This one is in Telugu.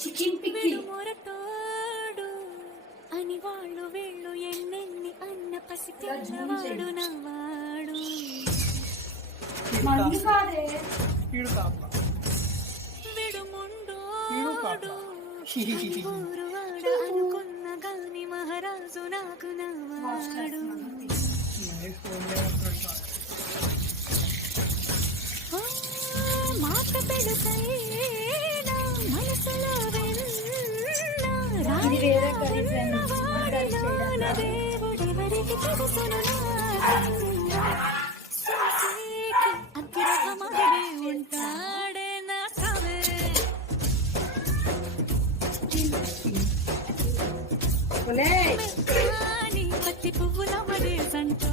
చికెన్ పిక్కిల్ మొరటోడు అని వాళ్ళు వీళ్ళు ఎన్నెన్ని అన్న పసి పిల్లవాడు నవ్వాడు. విడు ముండోడు ఊరువాడ అనుకున్న గాని మహారాజు నాకు నవ్వాడు. మాట పెడతైనా మనసులో దేవుడెవరికి తెలుసును అగ్రహమగనే ఉంటాడే నా సవే. పత్తి పువ్వుల మడే సంటో